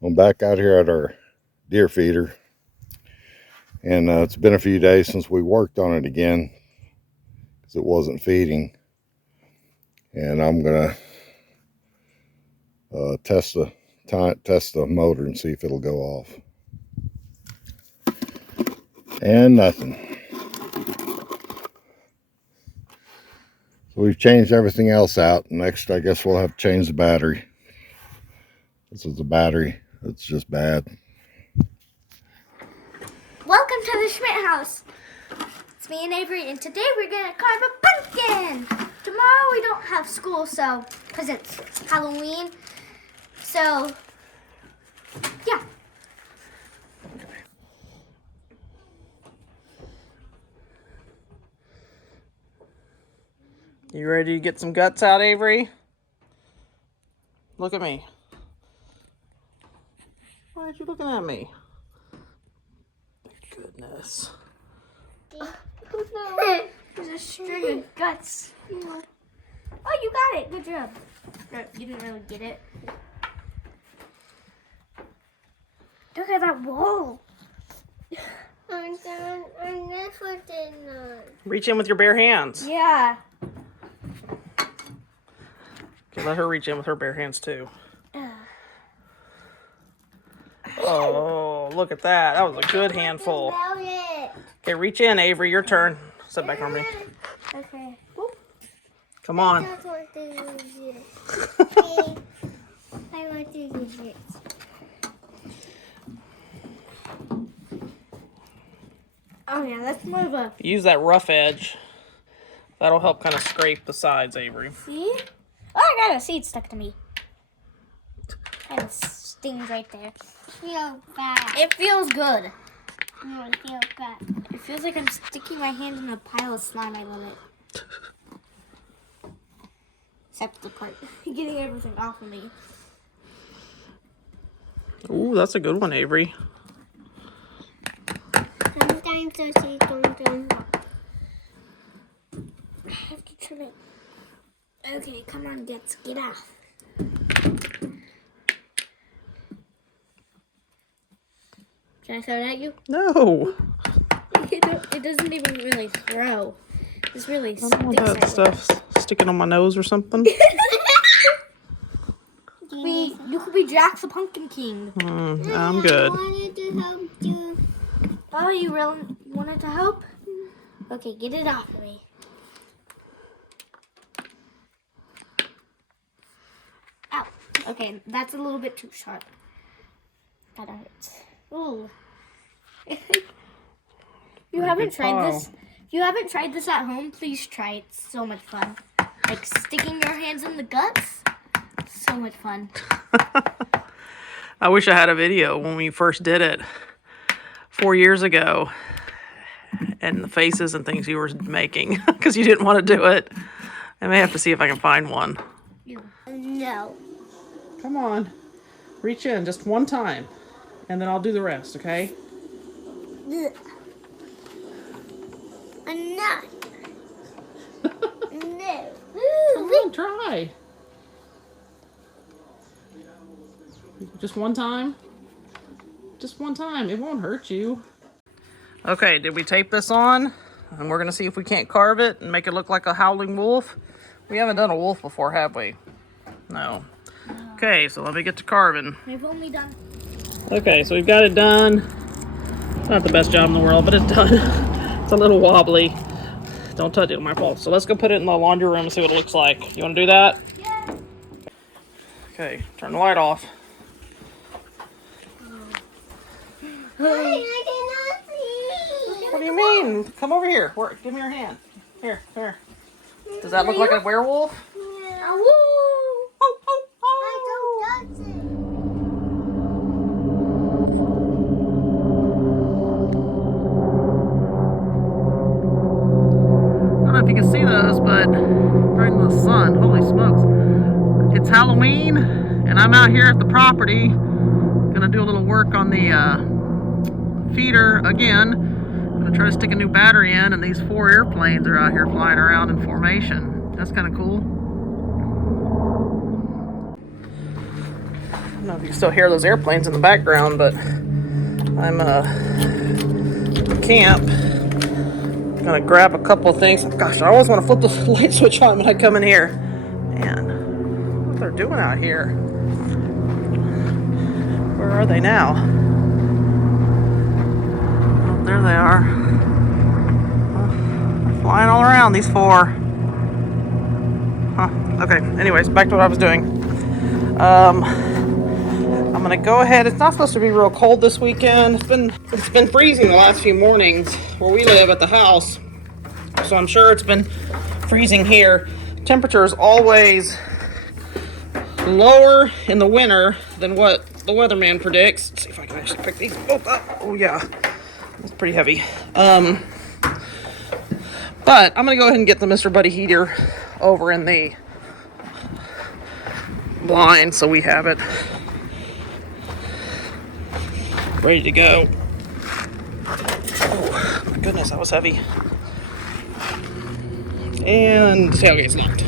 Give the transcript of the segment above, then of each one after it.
I'm back out here at our deer feeder, and it's been a few days since we worked on it again because it wasn't feeding. And I'm gonna test the motor and see if it'll go off. And nothing. So we've changed everything else out. Next, I guess we'll have to change the battery. This is the battery. It's just bad. Welcome to the Schmidt House. It's me and Avery, and today we're gonna carve a pumpkin. Tomorrow we don't have school, so because it's Halloween. So yeah. You ready to get some guts out, Avery? Look at me. Why aren't you looking at me? Goodness. There's a string of guts. Oh, you got it. Good job. No, you didn't really get it. Look at that wall. Reach in with your bare hands. Yeah. Okay, let her reach in with her bare hands too. Oh, look at that. That was a good handful. Okay, reach in, Avery. Your turn. Sit back on me. Okay. Come on. I want to use it. Oh yeah, let's move up. Use that rough edge. That'll help kind of scrape the sides, Avery. See? Oh, I got a seed stuck to me. Kind of stings right there. Feels bad. It feels good. No, it feels bad. It feels like I'm sticking my hand in a pile of slime. I love it. Except the part getting everything off of me. Ooh, that's a good one, Avery. Sometimes the seeds don't turn up. I have to trim it. Okay, come on, guts, get off. Can I throw it at you? No. It doesn't even really throw. It's really I don't want that stuff sticking on my nose or something. You could be Jack the Pumpkin King. I'm good. I wanted to help you. Oh, you really wanted to help? Okay, get it off of me. Ow. Okay, that's a little bit too sharp. That hurts. Ooh. You haven't tried this? If you haven't tried this at home, please try it. It's so much fun. Like sticking your hands in the guts. So much fun. I wish I had a video when we first did it 4 years ago, and the faces and things you were making because you didn't want to do it. I may have to see if I can find one. No. Come on. Reach in just one time, and then I'll do the rest, okay? I'm not. No. Come on, try. Just one time? Just one time. It won't hurt you. Okay, did we tape this on? And we're going to see if we can't carve it and make it look like a howling wolf. We haven't done a wolf before, have we? No. Okay, so let me get to carving. We've only done. Okay, so we've got it done. Not the best job in the world, but it's done. It's a little wobbly. Don't touch it, my fault. So let's go put it in the laundry room and see what it looks like. You want to do that? Yeah. Okay, turn the light off. I cannot see. What do you mean? Come over here. Give me your hand. Here, here. Does that look like a werewolf? Yeah. Oh, oh, oh. I don't touch it. I don't know if you can see those, but right in the sun, holy smokes. It's Halloween, and I'm out here at the property. Gonna do a little work on the feeder again. I'm gonna try to stick a new battery in, and these 4 airplanes are out here flying around in formation. That's kind of cool. I don't know if can still hear those airplanes in the background, but I'm camp. Gonna grab a couple of things. Gosh, I always want to flip the light switch on when I come in here. Man, what they're doing out here. Where are they now? Oh, there they are. They're flying all around, these four. Huh. Okay, anyways, back to what I was doing. I'm gonna go ahead. It's not supposed to be real cold this weekend. It's been freezing the last few mornings where we live at the house. So I'm sure it's been freezing here. Temperature is always lower in the winter than what the weatherman predicts. Let's see if I can actually pick these both up. Oh yeah, that's pretty heavy. But I'm gonna go ahead and get the Mr. Buddy heater over in the blind so we have it ready to go. Oh my goodness, that was heavy. And the tailgate's locked.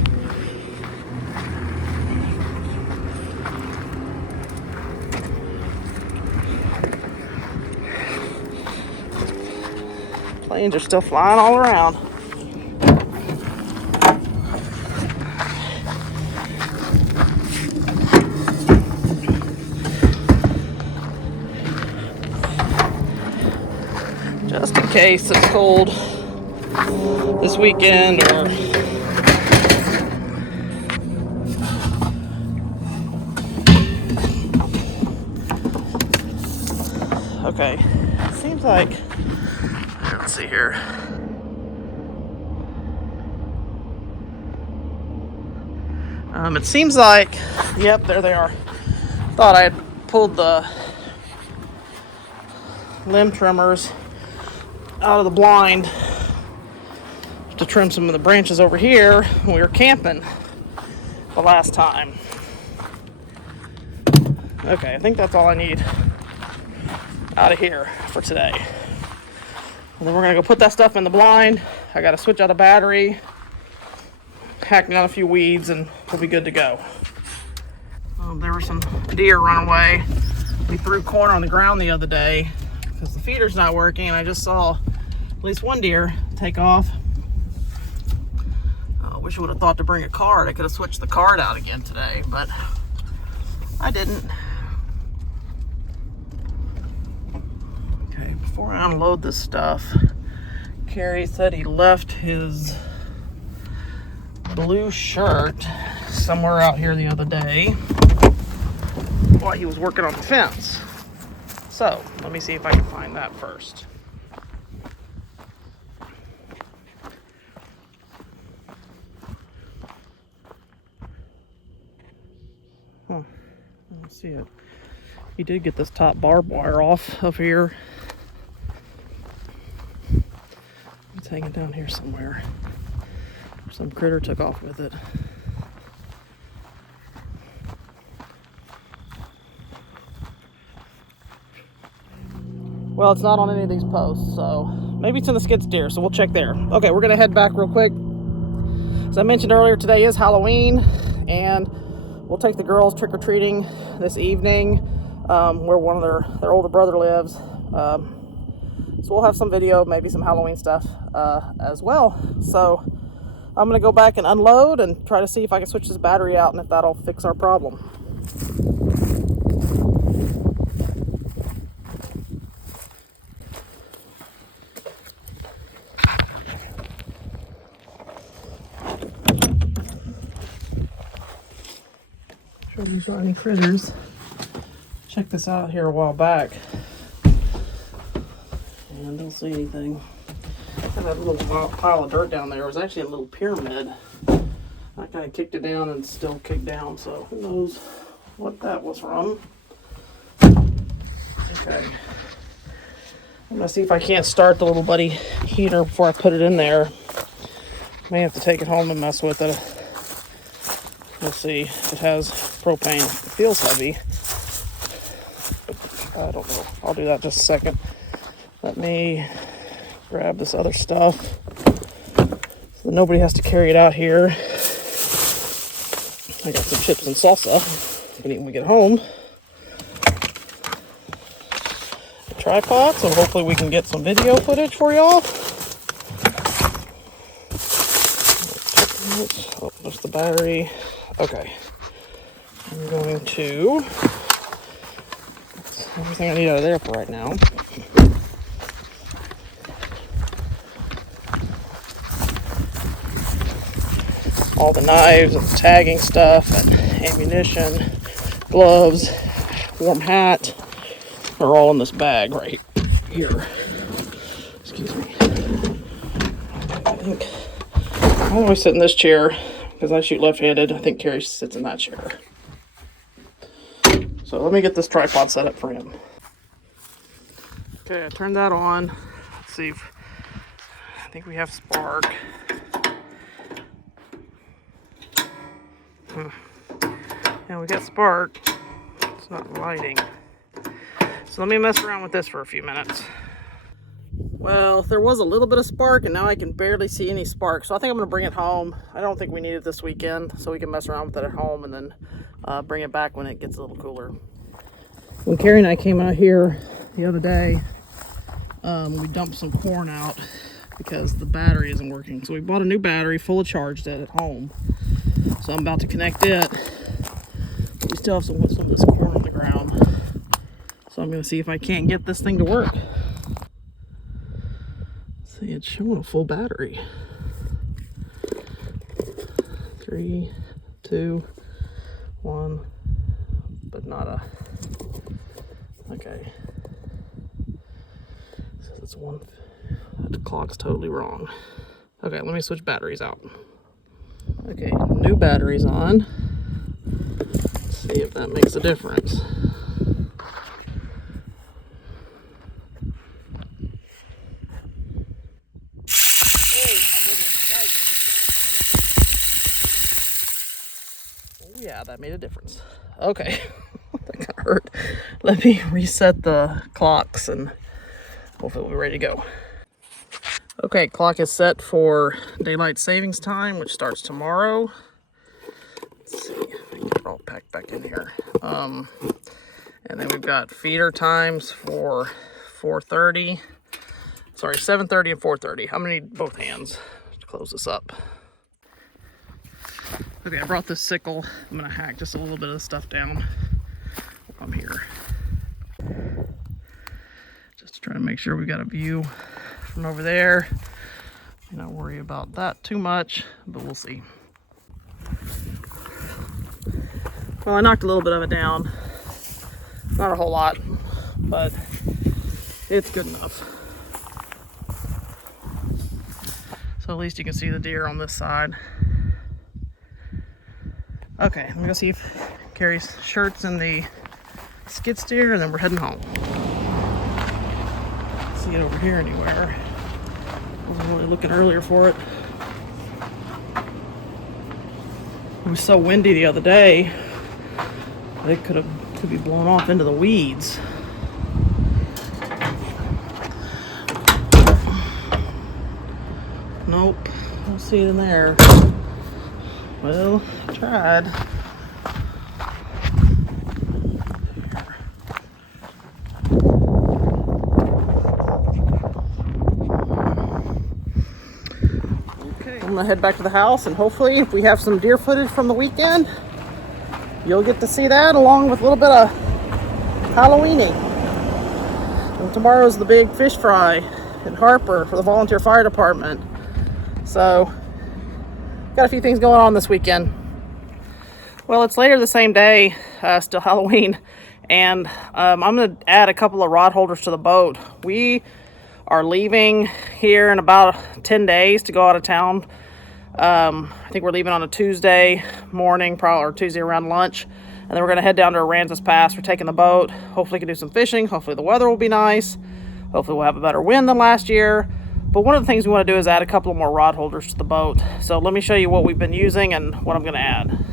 Planes are still flying all around. Just in case it's cold this weekend or okay. Seems like let's see here. It seems like yep, there they are. Thought I had pulled the limb trimmers out of the blind to trim some of the branches over here when we were camping the last time. Okay, I think that's all I need out of here for today. And then we're gonna go put that stuff in the blind. I gotta switch out a battery, hack down a few weeds, and we'll be good to go. There were some deer run away. We threw corn on the ground the other day because the feeder's not working, and I just saw at least one deer take off. I wish I would have thought to bring a card. I could have switched the card out again today, but I didn't. Okay, before I unload this stuff, Kerry said he left his blue shirt somewhere out here the other day while he was working on the fence. So, let me see if I can find that first. Huh, I don't see it. He did get this top barbed wire off of here. It's hanging down here somewhere. Some critter took off with it. Well, it's not on any of these posts, so maybe it's in the skid steer, so we'll check there. Okay, we're gonna head back real quick. As I mentioned earlier, today is Halloween, and we'll take the girls trick-or-treating this evening, where one of their older brother lives. So we'll have some video, maybe some Halloween stuff as well. So I'm gonna go back and unload and try to see if I can switch this battery out and if that'll fix our problem. Sure these are any critters. Checked this out here a while back and don't see anything. That little pile of dirt down there was actually a little pyramid. I kind of kicked it down and it's still kicked down, so who knows what that was from. Okay. I'm gonna see if I can't start the little buddy heater before I put it in there. May have to take it home and mess with it. We'll see. It has propane. It feels heavy. I don't know. I'll do that in just a second. Let me grab this other stuff so that nobody has to carry it out here. I got some chips and salsa I can eat when we get home. tripod, so hopefully we can get some video footage for y'all. Oh, there's the battery. Okay. I'm going to... everything I need out of there for right now. All the knives and tagging stuff and ammunition, gloves, warm hat are all in this bag right here. Excuse me. I think I always sit in this chair because I shoot left-handed. I think Kerry sits in that chair. So let me get this tripod set up for him. Okay, I turned that on. Let's see if I think we have spark. Yeah, we got spark. It's not lighting. So let me mess around with this for a few minutes. Well, there was a little bit of spark, and now I can barely see any spark. So I think I'm going to bring it home. I don't think we need it this weekend, so we can mess around with it at home and then bring it back when it gets a little cooler. When Kerry and I came out here the other day, we dumped some corn out because the battery isn't working. So we bought a new battery, fully charged it at home. So I'm about to connect it. We still have some of this corn on the ground. So I'm going to see if I can't get this thing to work. See, it's showing a full battery. 3, 2, 1, but not a... okay. So it's 1. That clock's totally wrong. Okay, let me switch batteries out. Okay, new batteries on. Let's see if that makes a difference. Yeah, that made a difference. Okay, that kind of hurt. Let me reset the clocks and hopefully we'll be ready to go. Okay, clock is set for daylight savings time, which starts tomorrow. Let's see, I can get it all packed back in here. And then we've got feeder times for 4:30. Sorry, 7:30 and 4:30. I'm gonna need both hands to close this up. Okay, I brought this sickle. I'm gonna hack just a little bit of the stuff down while I'm here. Just to try to make sure we got a view from over there. Not worry about that too much, but we'll see. Well, I knocked a little bit of it down. Not a whole lot, but it's good enough. So at least you can see the deer on this side. Okay, I'm gonna go see if Kerry's shirt's in the skid steer, and then we're heading home. See it over here anywhere. I wasn't really looking earlier for it. It was so windy the other day, it could be blown off into the weeds. Nope, don't see it in there. Well, I tried. Okay, I'm gonna head back to the house, and hopefully if we have some deer footage from the weekend, you'll get to see that along with a little bit of Halloweening. And tomorrow's the big fish fry in Harper for the volunteer fire department. So got a few things going on this weekend. Well, it's later the same day, still Halloween, and I'm going to add a couple of rod holders to the boat. We are leaving here in about 10 days to go out of town. I think we're leaving on a Tuesday morning, probably, or Tuesday around lunch, and then we're going to head down to Aransas Pass. We're taking the boat. Hopefully we can do some fishing. Hopefully the weather will be nice. Hopefully we'll have a better wind than last year. But one of the things we want to do is add a couple of more rod holders to the boat. So let me show you what we've been using and what I'm going to add.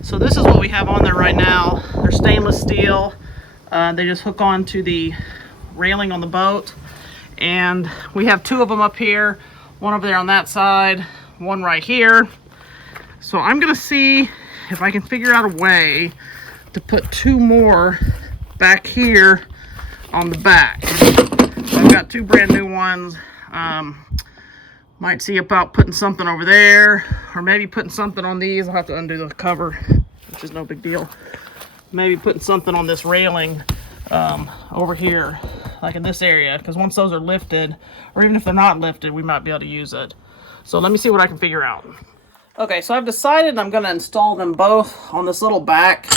So this is what we have on there right now. They're stainless steel. They just hook on to the railing on the boat. And we have 2 of them up here. One over there on that side. One right here. So I'm going to see if I can figure out a way to put 2 more back here on the back. So I've got 2 brand new ones. Might see about putting something over there, or maybe putting something on these. I'll have to undo the cover, which is no big deal. Maybe putting something on this railing over here, like in this area, because once those are lifted, or even if they're not lifted, we might be able to use it. So let me see what I can figure out. Okay, so I've decided I'm going to install them both on this little back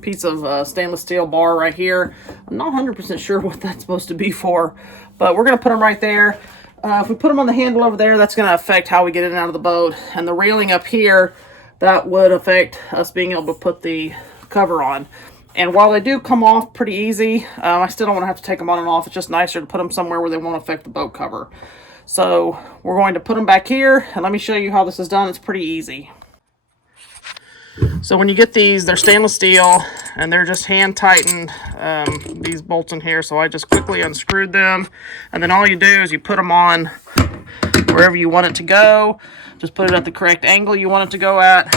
piece of stainless steel bar right here. I'm not 100% sure what that's supposed to be for, but we're going to put them right there. If we put them on the handle over there, that's going to affect how we get in and out of the boat. And the railing up here, that would affect us being able to put the cover on. And while they do come off pretty easy, I still don't want to have to take them on and off. It's just nicer to put them somewhere where they won't affect the boat cover. So we're going to put them back here, and let me show you how this is done. It's pretty easy. So when you get these, they're stainless steel, and they're just hand tightened, these bolts in here. So I just quickly unscrewed them, and then all you do is you put them on wherever you want it to go. Just put it at the correct angle you want it to go at,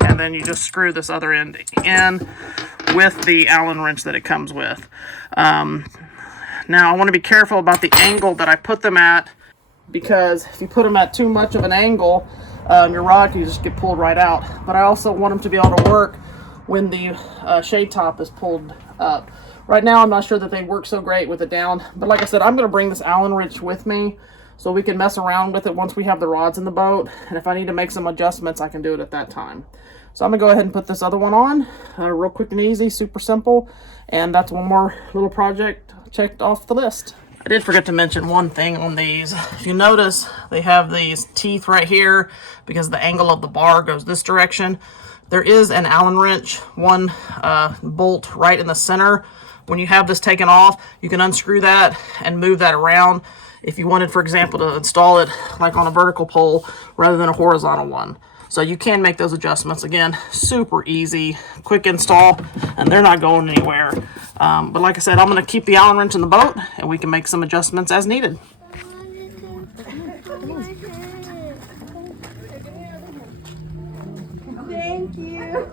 and then you just screw this other end in with the Allen wrench that it comes with. Now I want to be careful about the angle that I put them at, because if you put them at too much of an angle, your rod can just get pulled right out. But I also want them to be able to work when the shade top is pulled up. Right now I'm not sure that they work so great with it down, but like I said, I'm going to bring this Allen wrench with me so we can mess around with it once we have the rods in the boat, and if I need to make some adjustments, I can do it at that time. So I'm going to go ahead and put this other one on, real quick and easy, super simple, and that's one more little project checked off the list. I did forget to mention one thing on these. If you notice, they have these teeth right here because the angle of the bar goes this direction. There is an Allen wrench, one bolt right in the center. When you have this taken off, you can unscrew that and move that around if you wanted, for example, to install it like on a vertical pole rather than a horizontal one. So you can make those adjustments. Again, super easy, quick install, and they're not going anywhere. But like I said, I'm going to keep the Allen wrench in the boat, and we can make some adjustments as needed. Thank you. You're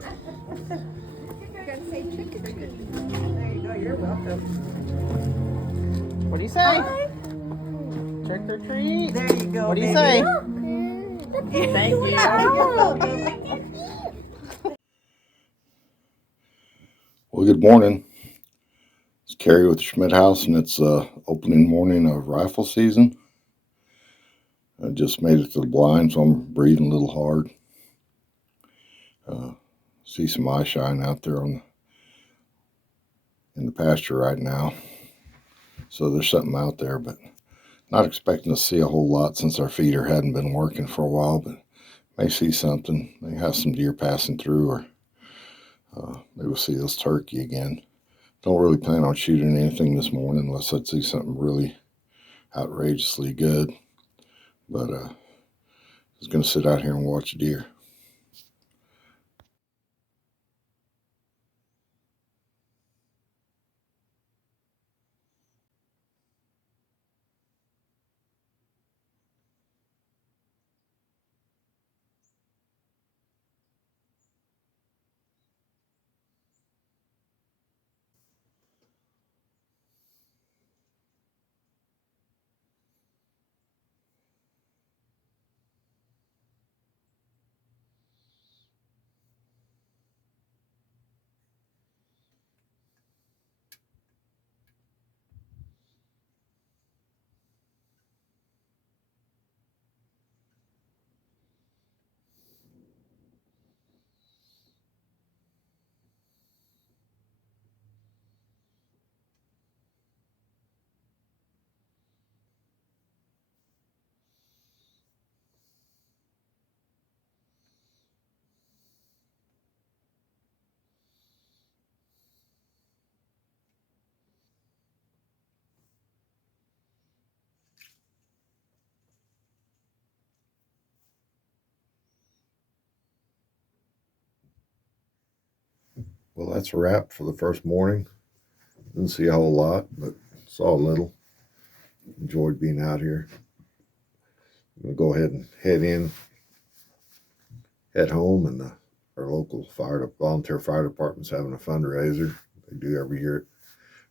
going to say trick or treat. There you go. You're welcome. What do you say? Hi. Trick or treat. There you go. What do you baby. say? Thank you. You're welcome. Well, good morning. It's Kerry with the Schmidt House, and it's opening morning of rifle season. I just made it to the blind, so I'm breathing a little hard. See some eye shine out there in the pasture right now. So there's something out there, but not expecting to see a whole lot since our feeder hadn't been working for a while, but may see something. May have some deer passing through, or maybe we'll see this turkey again. Don't really plan on shooting anything this morning unless I'd see something really outrageously good. But just going to sit out here and watch deer. Well, that's a wrap for the first morning. Didn't see a whole lot, but saw a little. Enjoyed being out here. I'm going to go ahead and head home, and our local volunteer fire department's having a fundraiser. they do every year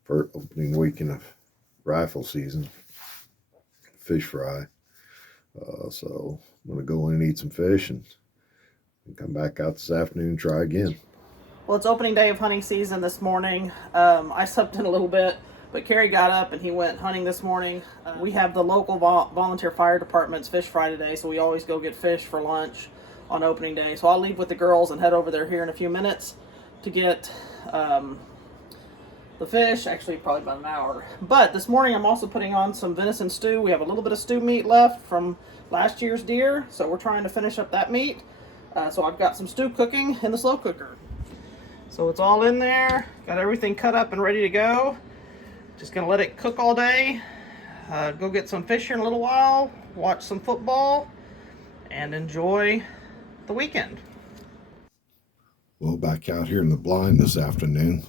for opening weekend of rifle season, fish fry. So I'm going to go in and eat some fish and come back out this afternoon and try again. Well, it's opening day of hunting season this morning. I slept in a little bit, but Kerry got up and he went hunting this morning. We have the local volunteer fire department's fish fry today, so we always go get fish for lunch on opening day. So I'll leave with the girls and head over there here in a few minutes to get the fish, actually probably about an hour. But this morning I'm also putting on some venison stew. We have a little bit of stew meat left from last year's deer, so we're trying to finish up that meat. So I've got some stew cooking in the slow cooker. So it's all in there, got everything cut up and ready to go. Just gonna let it cook all day, go get some fish here in a little while, watch some football, and enjoy the weekend. Well, back out here in the blind this afternoon.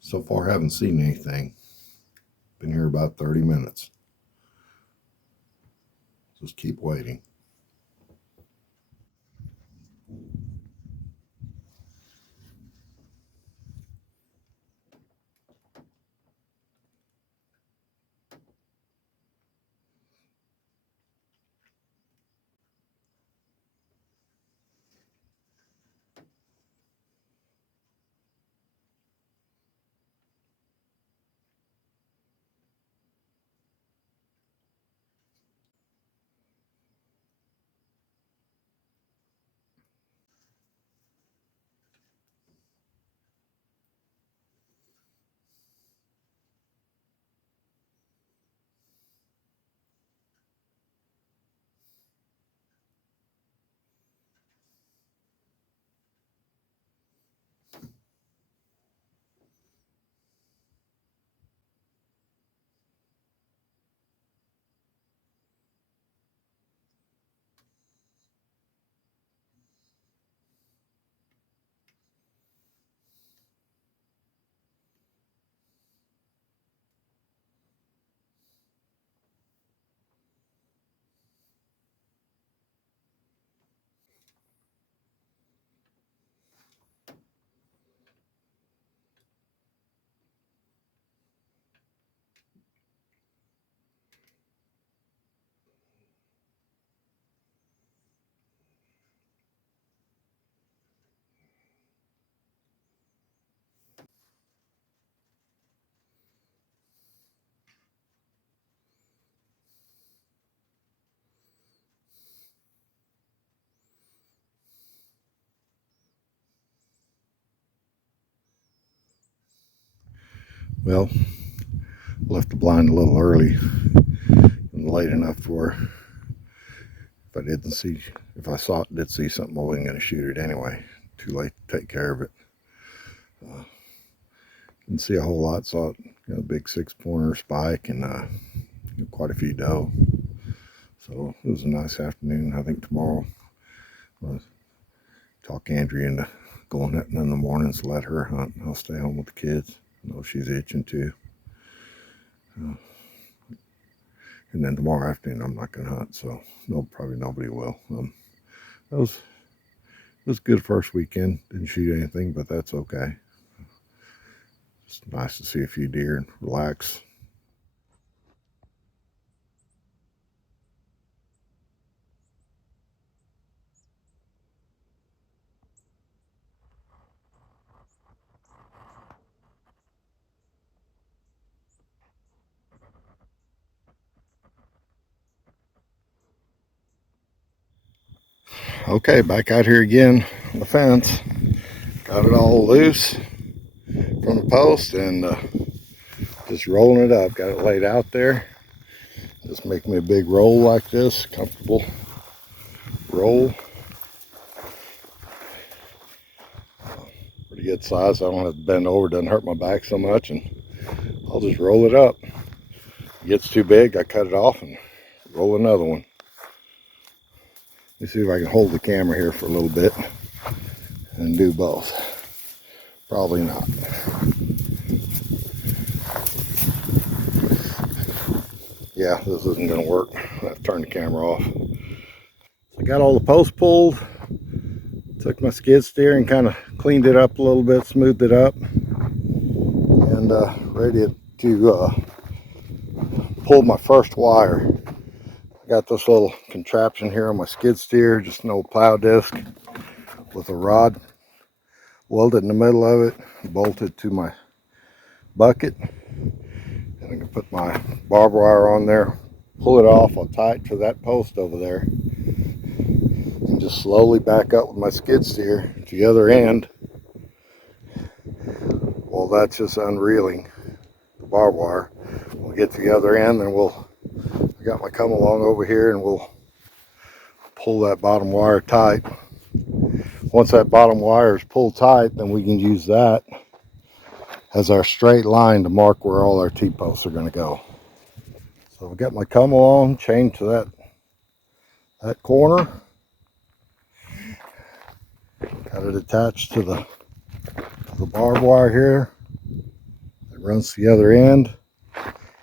So far, haven't seen anything. Been here about 30 minutes. Just keep waiting. Well, left the blind a little early and late enough for if I did see something, I wasn't going to shoot it anyway. Too late to take care of it. Didn't see a whole lot. Saw a big 6-pointer spike and quite a few doe. So it was a nice afternoon. I think tomorrow I'll talk Andrea into going hunting in the mornings, let her hunt. I'll stay home with the kids. I know she's itching too. And then tomorrow afternoon I'm not going to hunt, so probably nobody will. It was a good first weekend. Didn't shoot anything, but that's okay. It's nice to see a few deer and relax. Okay, back out here again on the fence. Got it all loose from the post and just rolling it up. Got it laid out there. Just make me a big roll like this, comfortable roll. Pretty good size. I don't have to bend over, doesn't hurt my back so much, and I'll just roll it up. It gets too big, I cut it off and roll another one. Let me see if I can hold the camera here for a little bit and do both. Probably not. Yeah, this isn't going to work. I have to turn the camera off. I got all the posts pulled. Took my skid steer and kind of cleaned it up a little bit, smoothed it up, and ready to pull my first wire. I got this little contraption here on my skid steer, just an old plow disc with a rod welded in the middle of it, bolted to my bucket. And I can put my barbed wire on there, pull it off, I'll tie it to that post over there, and just slowly back up with my skid steer to the other end. Well, that's just unreeling the barbed wire. We'll get to the other end, then I got my come along over here, and we'll pull that bottom wire tight. Once that bottom wire is pulled tight, then we can use that as our straight line to mark where all our T-posts are going to go. So I've got my come along chained to that corner. Got it attached to the barbed wire here. It runs to the other end,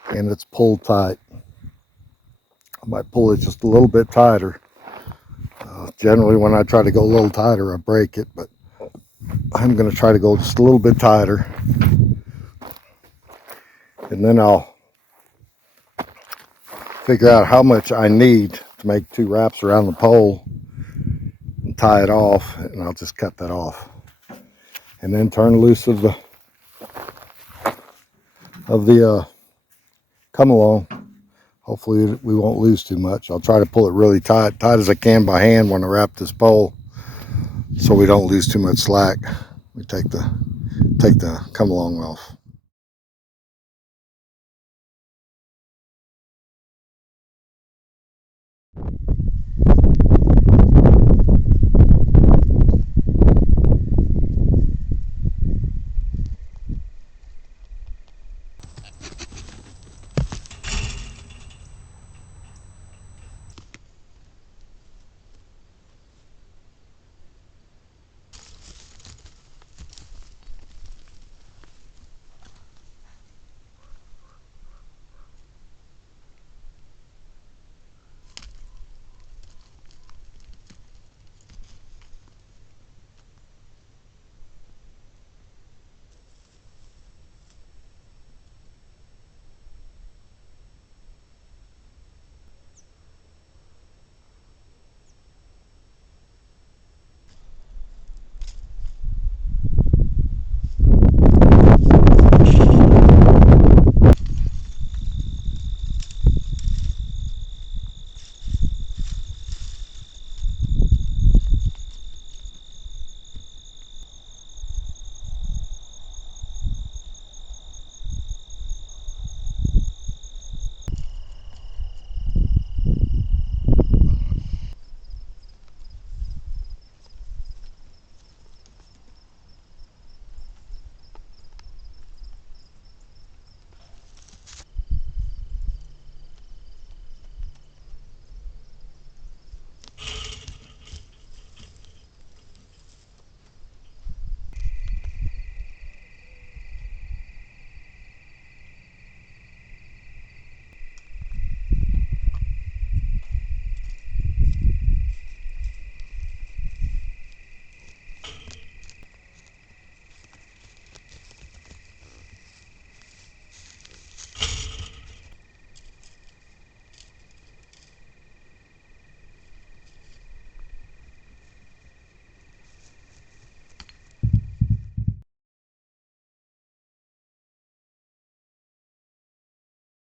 and it's pulled tight. I might pull it just a little bit tighter. Generally, when I try to go a little tighter, I break it, but I'm going to try to go just a little bit tighter. And then I'll figure out how much I need to make 2 wraps around the pole and tie it off, and I'll just cut that off. And then turn loose of the come along. Hopefully we won't lose too much. I'll try to pull it really tight as I can by hand when I wrap this pole, so we don't lose too much slack. We take the come along off.